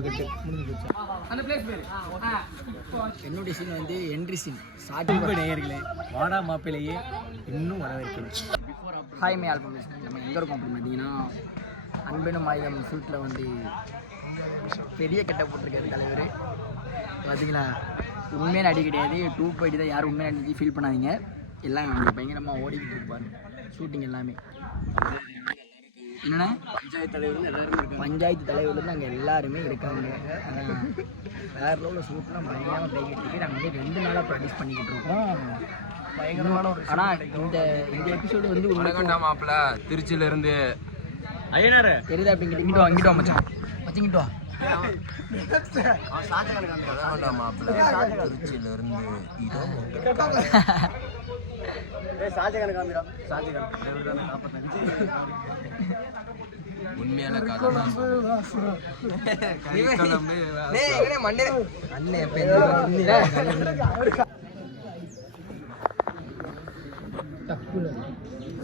ஒரு கட்டு முடிஞ்சு அந்த பிளேஸ் பேரு? என்னுடைய சீன் வந்து என்ட்ரி சீன் அன்பு நேயர்களே வாடா மாப்பிள்ளையே. இன்னும் வரவேற்கிறேன். ஹாய் மே ஆல்பம் நம்ம எங்கே இருக்கோம் அப்படின்னு பார்த்தீங்கன்னா அன்பெனும் ஆயுதம் ஷூட்டில் வந்து பெரிய கெட்ட போட்டிருக்காரு தலைவர். பார்த்தீங்களா உண்மையான அடி கிடையாது. டூ போயிட்டு தான் யாரும் உண்மையான அடி ஃபீல் பண்ணாதீங்க. எல்லாம் பயங்கரமாக ஓடிக்கிட்டு இருப்பாரு ஷூட்டிங் எல்லாமே. என்னண்ணா? பஞ்சாயத்து தலைவர் எல்லாருமே இருக்காங்க பஞ்சாயத்து தலைவர்லேருந்து அங்கே எல்லாருமே இருக்காங்க. வேற லெவலில் ஷூட்லாம் பயங்கரமாக இருக்கு நாங்கள் வந்து ரெண்டு நாளாக ப்ராக்டிஸ் பண்ணிக்கிட்டு இருக்கோம். பயங்கரமான ஒரு ஆனால் இந்த இந்த எபிசோடு வந்து உண்மைக்கும் மாப்பிள்ள திருச்சியில இருந்து. ஐயனாரு. தெரியுதா அப்படிங்கிட்டு இங்கிட்டு வா இங்கிட்டு வா மச்சான். வச்சுக்கிட்டு வா. மாப்பிள்ள திருச்சியில இருந்து. உண்மையான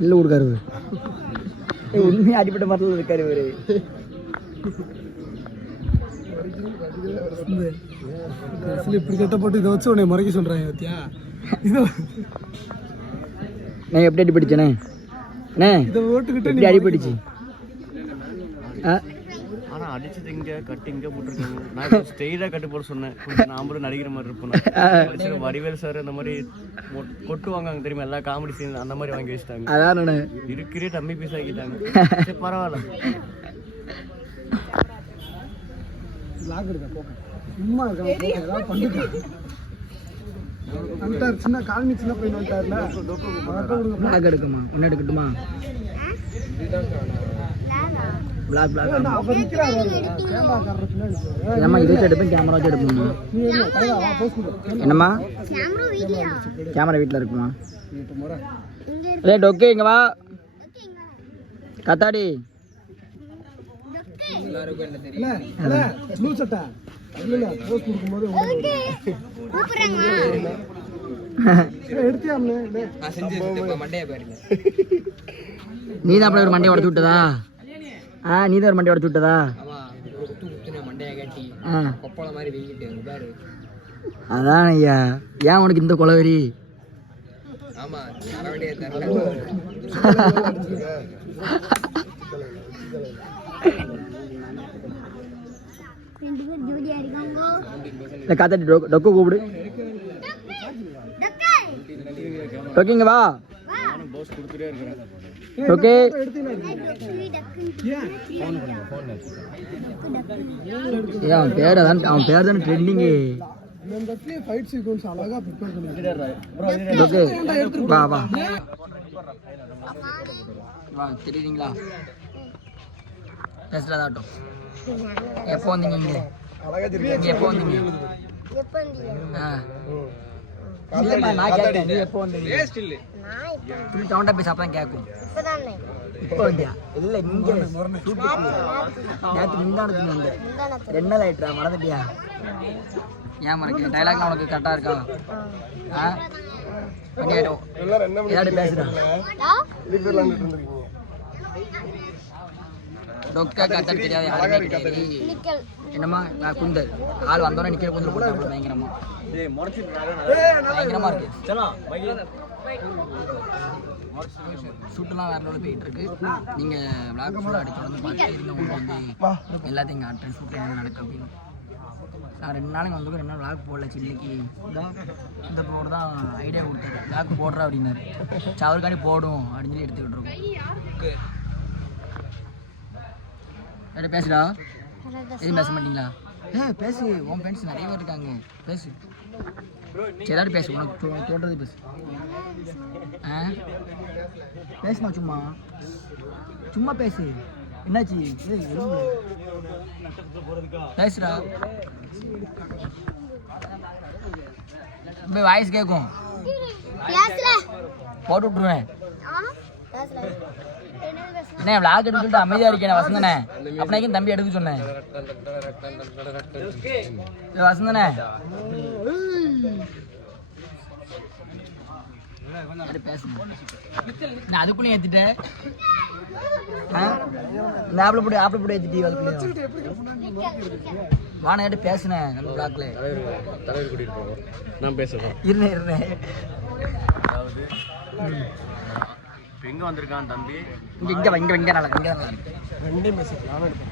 இல்லை கொடுக்காரு உண்மையாக அடிப்பட்ட மரத்தில் இருக்காரு இவரு. இப்படி கட்ட போட்டு இதை வச்சு உன்னை மறைக்க சொல்றாங்க பத்தியா? இதை. நான் எப்படி அடிப்படிச்சேனே அண்ணே எப்படி அடிப்படிச்சு ஆ? ஆனா அடிச்சது இங்க கட்டு இங்க போட்டிருக்காங்க. நான் ஸ்டெயிலா கட்டு போட சொன்னேன். நாமளும் நடிக்கிற மாதிரி இருப்போம் வடிவேல் சார் அந்த மாதிரி மொ- கொட்டு வாங்காங்க தெரியுமா? எல்லா காமெடி சீன் அந்த மாதிரி வாங்கி வச்சுட்டாங்க. அதான் இருக்கிறே டம்மி பீஸ் ஆக்கிட்டாங்க. பரவாயில்ல. சும்மா பண்ணிட்டு வந்துட்டார். சின்ன காலனி சின்ன பையன் வந்துட்டார்ல. பிளாக் எடுக்குமா ஒன்று எடுக்கட்டுமா? பிளாக் பிளாக் பின்னாடி நிக்கிறாரு. ஏம்மா இது எடுப்பேன் கேமரா வச்சு எடுப்போம்மா என்னம்மா? கேமரா வீட்டில் இருக்குமா? ஏ டொக்கே இங்க வா. கத்தாடி. சட்டை இல்ல இல்ல போஸ்ட் கொடுக்கும்போது எடுத்தியாம்னே நீ தான் அப்படி ஒரு மண்டையை உடச்சு விட்டதா? ஆ நீ தான் ஒரு மண்டையை உடச்சு விட்டதா? அதான் ஐயா. ஏன் உனக்கு இந்த கொலவெறி இந்த காத்தாட்டி டொக்கு டொக்கு கூப்பிடு. டொக்கு இங்க வா. ஓகே ஏ அவன் பேர் அதான் அவன் பேர் தானே ட்ரெண்டிங்கு ஓகே வா வா. வா ஆட்டம் எப்போ வந்தீங்க எப்போ வந்தீங்க? இல்லைம்மா நான் கேட்டேன். நீ எப்போ வந்தீங்க? ஃபுல் சவுண்டாக பேச அப்போ கேட்கும் இப்போ வந்தியா? இல்லை இங்கே. நேற்று முந்தானத்துக்கு வந்தேன். ரெண்டு நாள் ஆயிட்டுறா மறந்துட்டியா? ஏன் மறக்க டைலாக்லாம் உனக்கு கரெக்டாக இருக்கா? ஆ? பேசுகிறேன் டொக்கா கத்தல் தெரியாது யாருமே கிடையாது என்னம்மா நான் குந்தல் ஆள் வந்தோடனே நிக்கிற குந்தல் போட்டாங்க பயங்கரமா பயங்கரமா இருக்கு ஷூட்டெல்லாம் வேற லெவலில் போயிட்டு இருக்கு நீங்க விளாக் ஃபுல்லாக அடிச்சு வந்து பார்த்து உங்களுக்கு வந்து எல்லாத்தையும் காட்டுறேன் ஷூட்டில் என்ன நடக்கும் அப்படின்னு நான் ரெண்டு நாளைக்கு வந்து ரெண்டு நாள் விளாக் போடல சில்லிக்கு இந்த போர்டு தான் ஐடியா கொடுத்தாரு விளாக் போடுறா அப்படின்னாரு சரி, அவருக்காண்டி போடும் அப்படின்னு சொல்லி எடுத்துக்கிட்டு இருக்கோம் ஏடா பேசுடா? எதுவும் பேச மாட்டீங்களா? ஏ பேசு. உன் ஃப்ரெண்ட்ஸ் நிறைய பேர் இருக்காங்க. பேசு. சரி ஏதாவது பேசு. உனக்கு தோன்றது பேசு. ஆ? பேசுமா சும்மா? சும்மா பேசு. என்னாச்சு. பேசுடா. போய் வாய்ஸ் கேட்கும் போட்டு விட்ருவேன் அண்ணே விளாக் எடுக்க சொல்லிட்டு அமைதியா இருக்கேன் வசந்தனே. அப்படியே தம்பி எடுக்க சொன்னேன் வசந்தனே. நான் அதுக்குள்ளே ஏத்திட்டேன்? இந்த ஆப்பிள் போட்டு ஆப்பிள் போட்டு ஏத்திட்டி அதுக்குள்ளே வான ஏட்டு பேசுனேன் நம்ம பிளாக்ல தலைவர் கூட்டிட்டு போவோம். நான் பேசுறேன். இருந்தேன் இப்போ எங்கே வந்திருக்கான் தம்பி? இங்க இங்க வா, இங்க வா, இங்க நல்லா இருக்கு, இங்க நல்லா இருக்கு.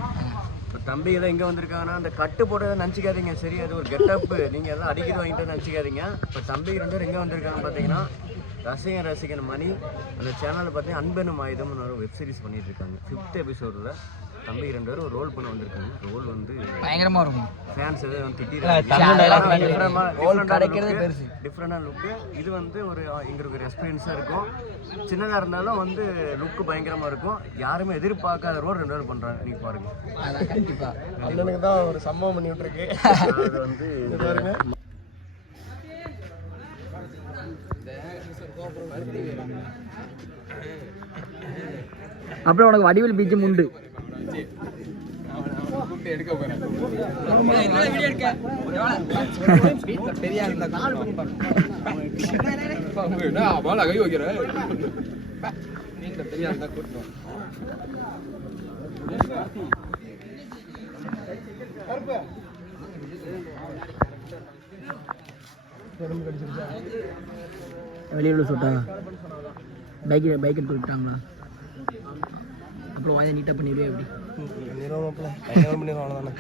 இப்போ தம்பிகளை எங்கே வந்திருக்காங்கன்னா அந்த கட்டு போட்டதை நினச்சிக்காதீங்க. சரி அது ஒரு கெட்டப்பு நீங்கள் எல்லாம் அடிக்கிறது வாங்கிட்டு நினச்சிக்காதீங்க. இப்போ தம்பி ரெண்டு பேரும் எங்கே வந்திருக்காங்க பார்த்தீங்கன்னா ரசிகன் ரசிகன் மணி. அந்த சேனலில் பார்த்தீங்கன்னா அன்பெனும் ஆயுதம்னு ஒரு வெப் சீரிஸ் பண்ணிட்டு இருக்காங்க ஃபிஃப்த் எபிசோடில் தம்பி ரெண்டு பேரும் ரோல் பண்ண வந்திருக்காங்க. ரோல் வந்து பயங்கரமா இருக்கும். ஃபேன்ஸ் எதாவது Role திட்டிடுறாங்க. டிஃப்ரெண்டான லுக்கு இது வந்து ஒரு எங்களுக்கு ஒரு எக்ஸ்பீரியன்ஸாக இருக்கும். சின்னதாக இருந்தாலும் வந்து லுக்கு பயங்கரமாக இருக்கும். யாருமே எதிர்பார்க்காத ரோல் ரெண்டு பேரும் பண்ணுறாங்க நீ பாருங்க. அதான் கண்டிப்பா. அண்ணனுக்கு தான் ஒரு சம்பவம் பண்ணி விட்டுருக்கு அது வந்து அப்புறம் உனக்கு வடிவில் பீச்சும் உண்டு வெளியில் சொல்லிட்டா பைக் பைக் எடுத்து விட்டாங்களா அப்புறம் வாயை நீட்டாக பண்ணிடுவே எப்படி? நிறுவனத்தில் கையாளம் பண்ணிடுவோம் அவ்வளோதானே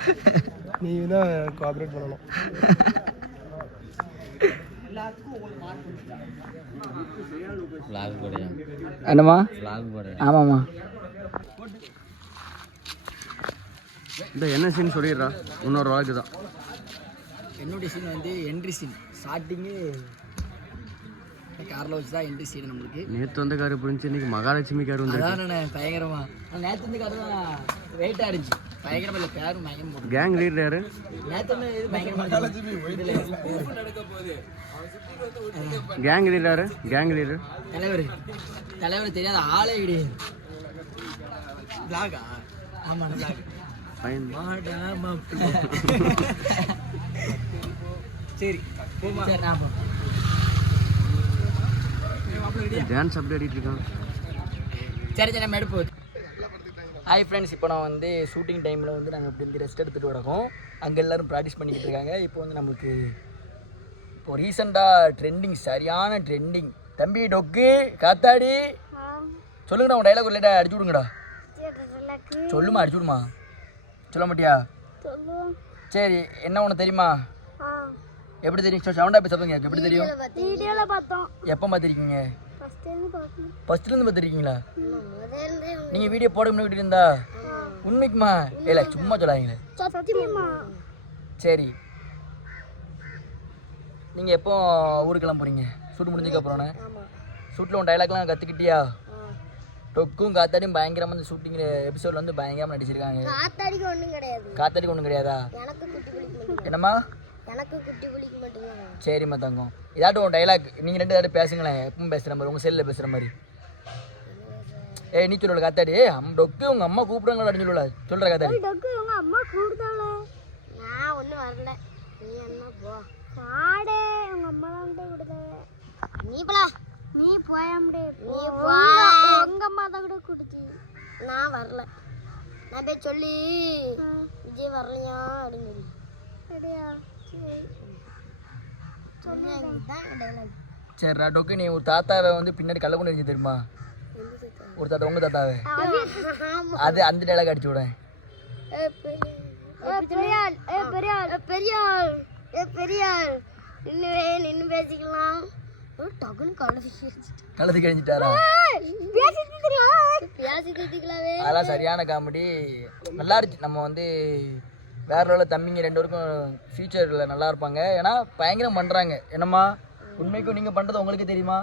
நீ தான் கோஆப்ரேட் பண்ணணும். என்னம்மா? ஆமாம்மா. இந்த என்ன சீன் சொல்லிடுறா? இன்னொரு வாழ்க்கை தான். என்னுடைய சீன் வந்து என்ட்ரி சீன் ஸ்டார்டிங்கு காரில் வச்சு தான் என்ட்ரி சீன் நம்மளுக்கு. நேற்று வந்த காரு புரிஞ்சு இன்னைக்கு மகாலட்சுமி காரு வந்து அதான் நான் பயங்கரமா. நேற்று வந்து கார் தான் வெயிட்டாக இருந்துச்சு. பயங்கரமா இல்லை பேரும் பயங்கரம் போட்டு கேங் லீடர் யாரு? நேற்று வந்து இது பயங்கரமா. கேங் லீடர் யாரு? கேங் லீடர் தலைவர். தலைவர் தெரியாத ஆளே கிடையாது பிளாகா ஆமா பிளாக் ஃபைன் வாடா மாப்பிள்ளை. சரி சரி நான் போ. டான்ஸ் அப்படி ஆடிட்டு இருக்கான் சரி சரி நம்ம எடுப்போம். ஹாய் ஃப்ரெண்ட்ஸ் இப்போ நான் வந்து ஷூட்டிங் டைமில் வந்து நாங்கள் இப்படி ரெஸ்ட் எடுத்துகிட்டு கிடக்கோம் அங்கே எல்லோரும் ப்ராக்டிஸ் பண்ணிக்கிட்டு இருக்காங்க. இப்போ வந்து நம்மளுக்கு இப்போ ரீசெண்டாக ட்ரெண்டிங் சரியான ட்ரெண்டிங் தம்பி டொக்கு காத்தாடி. சொல்லுங்கடா உன் டைலாக் இல்லைடா அடிச்சு விடுங்கடா. சொல்லுமா அடிச்சு விடுமா? சொல்ல மாட்டியா? சரி என்ன உனக்கு தெரியுமா? எப்படி தெரியும்? சவுண்டா போய் சொல்லுங்க எப்படி தெரியும்? வீடியோல பார்த்தோம். எப்போ பார்த்துருக்கீங்க? ஃபர்ஸ்ட் டைம் பார்த்தோம் ஃபர்ஸ்ட்லேருந்து பார்த்துருக்கீங்களா? நீங்கள் வீடியோ போட முன்னாடி இருந்தா? உண்மைக்குமா? இல்லை சும்மா சொல்லாதீங்களே. சரி. நீங்கள் எப்போ ஊருக்கெல்லாம் போகிறீங்க ஷூட் முடிஞ்சதுக்கு அப்புறம்ண்ணே ஷூட்டில் உன் டைலாக்லாம் கற்றுக்கிட்டியா டொக்கும் காத்தாடியும் பயங்கரமாக இந்த ஷூட்டிங் எபிசோடில் வந்து பயங்கரமாக நடிச்சிருக்காங்க. காத்தாடிக்கு ஒண்ணும் கிடையாது. காத்தாடிக்கு ஒன்றும் கிடையாதா? என்னம்மா? எனக்கு குட்டி புளிக்கு மட்டும்தான். சரிம்மா தங்கம். இதாட்டும் உன் டைலாக் நீங்கள் ரெண்டு தாட்டி பேசுங்களேன். எப்பவும் பேசுகிற மாதிரி உங்கள் செல்லில் பேசுகிற மாதிரி. ஏய் நீ சொல்லல காத்தாடி. அம் டொக்கு உங்கள் அம்மா கூப்பிடுங்களா அப்படின்னு சொல்லல சொல்கிற காத்தாடி. டொக்கு உங்க அம்மா கூப்பிட்டால நான் ஒண்ணும் வரல. நீ என்ன போ. பாடே உங்க அம்மா தான் கொடுத்தாங்க நீ போல நீ போயாமடே நீ போ. உங்க அம்மா தான் கூட கொடுத்து நான் வரல. நான் போய் சொல்லி விஜய் வரலையா அப்படின்னு சொல்லி. சரி சரிடா டொக்கு நீ ஒரு தாத்தாவை வந்து பின்னாடி கள்ள கொண்டு வச்சு தெரியுமா? ஒரு தாத்தா உங்கள் தாத்தாவை. அது அந்த டைலாக் அடிச்சு விடேன் பெரியாள் ஏ பெரியாள் ஏ பெரியாள் ஏ பெரியாள் நின்று நின்று பேசிக்கலாம் டக்குன்னு கழுவி கழுது கழிஞ்சிட்டாரா பேசி அதெல்லாம் சரியான காமெடி நல்லா இருந்துச்சு. நம்ம வந்து வேற லெவலில் தம்பிங்க ரெண்டு பேருக்கும் ஃபியூச்சரில் நல்லா இருப்பாங்க. ஏன்னா பயங்கரம் பண்ணுறாங்க என்னம்மா? உண்மைக்கும் நீங்கள் பண்ணுறது உங்களுக்கு தெரியுமா?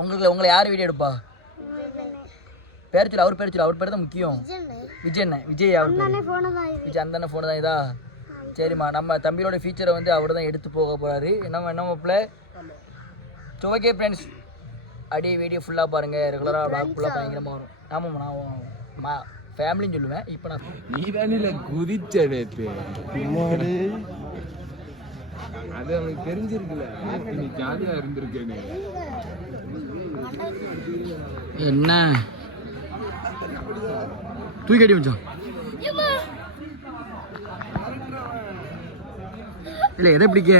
உங்களுக்கு உங்களை யார் வீடியோ எடுப்பா? பேர் சொல்லு அவர் பேர் சொல்லு அவர் பேர் தான் முக்கியம். விஜய் என்ன விஜய் அவர் விஜய் அந்த ஃபோனு தான் இதா? சரிம்மா நம்ம தம்பியோட ஃபீச்சரை வந்து அவர் தான் எடுத்து போக போகிறாரு என்ன என்ன மாப்பிள்ள? ஸோ ஓகே ஃப்ரெண்ட்ஸ் அப்படியே வீடியோ ஃபுல்லாக பாருங்கள் ரெகுலராக ப்ளாக் ஃபுல்லாக பயங்கரமாக வரும். ஆமாம் நான் மா ஃபேமிலின்னு சொல்லுவேன். இப்போ நான் நீ தானே குதிச்ச நேத்து அது அவனுக்கு தெரிஞ்சிருக்குல்ல. நீ ஜாலியா இருந்திருக்கேன்னு. என்ன? தூக்கி மச்சான். இல்ல எதை பிடிக்க?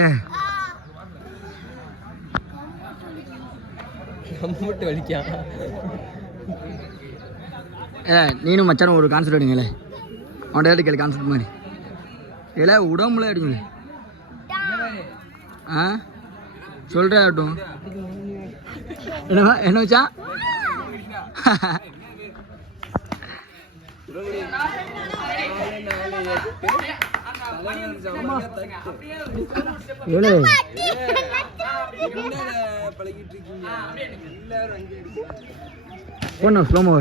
கம்முட்டு வலிக்கான் ஏ நீனும் மச்சானும் ஒரு கான்சர்ட் எடுங்களே அவன் டேரக்ட் கேளு கான்செப்ட் மாதிரி இல்லை உடம்புல எடுங்க ஆ சொல்கிறேன் ஆகட்டும் என்னவா என்ன வச்சா எவ்வளோ போண்ணா ஸ்லோமோ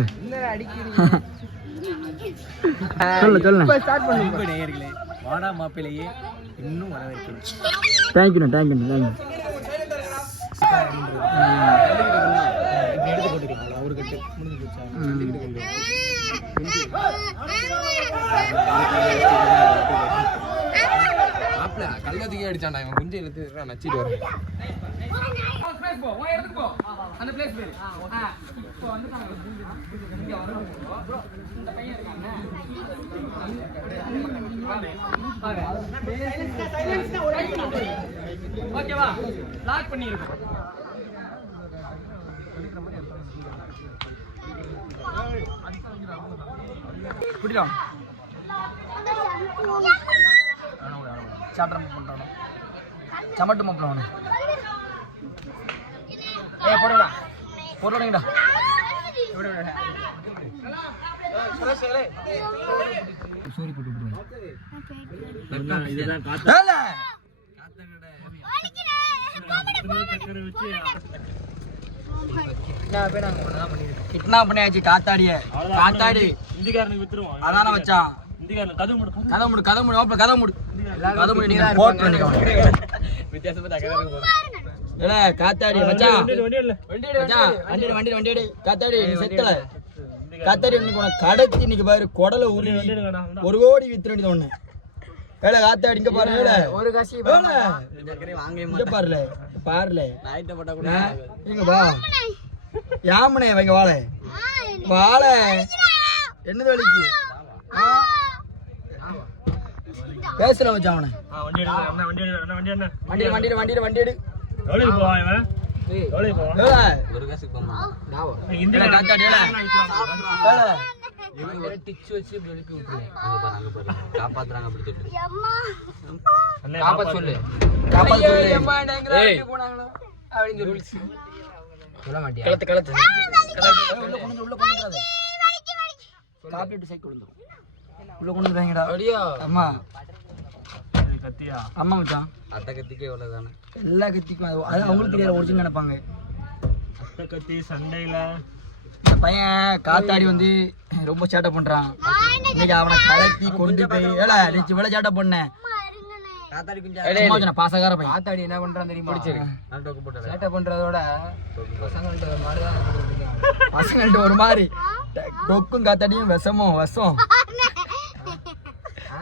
சொல்ல சொல்ல. வாடா மாப்பிள்ளையே இன்னும் வரவேற்கிறேன் தேங்க்யூண்ணா தேங்க்யூண்ணா தேங்க்யூ எடுத்து போட்டுக்கலாம் அவர்கிட்ட மாப்பிள கல்லத்துக்கே அடிச்சான்டா இவன் குஞ்சு இழுத்து நச்சிட்டு வரேன் ஓகேவா லாக் பண்ணிருக்கோம். பிடிக்கலாம் சாப்பிட்ற பண்ணுறோம் சமட்டு மாப்பிள்ள அவனு. ஏ போடுடா போடுறீங்கடா சூரி போட்டு இதுதான் விட்டுருவேன் பண்ணியாச்சு காத்தாடிய. காத்தாடி. இந்திக்காரனுக்கு வித்துருவோம். அதான வச்சான் கதை முடு கதை முடு. மாப்பிள கதை முடு. கதை முடி நீங்க போட் வித்தியாசப்பட்ட இல்ல காத்தாடி மச்சான்? வண்டி மச்சான் வண்டி வண்டி. காத்தாடி செத்தல. காத்தாடி உனக்கு கடத்தி இன்னைக்கு பாரு குடல உருவி ஒரு கோடி வித்து வேண்டியது ஒண்ணு. ஏல காத்தாடி இங்க பாரு ஏல ஒரு காசி இங்க பாருல பாருல. போட்டா கூட இங்க வா. யாமனே வைங்க வாழ. வாழ. என்னது வலிக்கு? ஆ? பேசல வச்சான் அவனை. வண்டி வண்டி வண்டி வண்டி எடு. எவ்வளவு போவா இவன்? எவ்வளவு போவா ஏல ஒரு காசுக்கு டிச்சு வச்சு எழுப்பி விட்டுருவேன். அங்க பாரு அங்க பாரு. காப்பாத்துறாங்க அப்படி சொல்லு அண்ணா காப்பாத்து சொல்லு. காப்பாத்து சொல்லு. ஏய். அப்படின்னு சொல்லி சொல்ல மாட்டியா. உள்ள கொண்டு உள்ள கொண்டு சைக்கிள் வந்துரும் உள்ள கொண்டு வந்துடுறாங்கடா அப்படியா? அம்மா. கத்தியா? அம்மா மச்சான். அத்தை கத்திக்கே இவ்வளவுதானே? எல்லா கத்திக்கும் அது அவங்களுக்கு தெரியாது ஒரிஜினல் நினைப்பாங்க. அத்தை கத்தி சண்டையில. இந்த பையன் காத்தாடி வந்து ரொம்ப சேட்டை பண்றான். இன்னைக்கு அவனை கலத்தி கொண்டு போய் ஏல நீ இவ்வளவு சேட்டை பண்ணேன் பாசகார பையன். காத்தாடி என்ன பண்றான் தெரியுமா? பிடிச்சிரு நான் டோக்கு போட்டேன் சேட்டை பண்றதோட பசங்கள்ட்ட ஒரு மாதிரி தான் பசங்கள்ட்ட ஒரு மாதிரி. டொக்கும் காத்தாடியும் விஷமும் விஷம்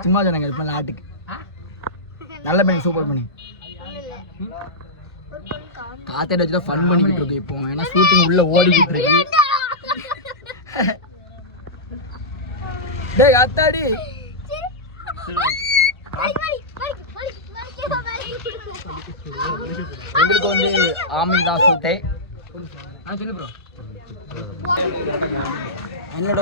சும்மா சொன்னாங்க இப்ப நாட்டுக்கு. நல்ல பையன் சூப்பர் பண்ணி காத்தாடி வச்சு ஃபன் பண்ணிக்கிட்டு இருக்கு இப்போ. ஏன்னா ஷூட்டிங் உள்ள ஓடிக்கிட்டு இருக்கு. டேய் காத்தாடி எங்களுக்கு வந்து ஆமில் தான் சூட்டை. சொல்லு ப்ரோ என்னோட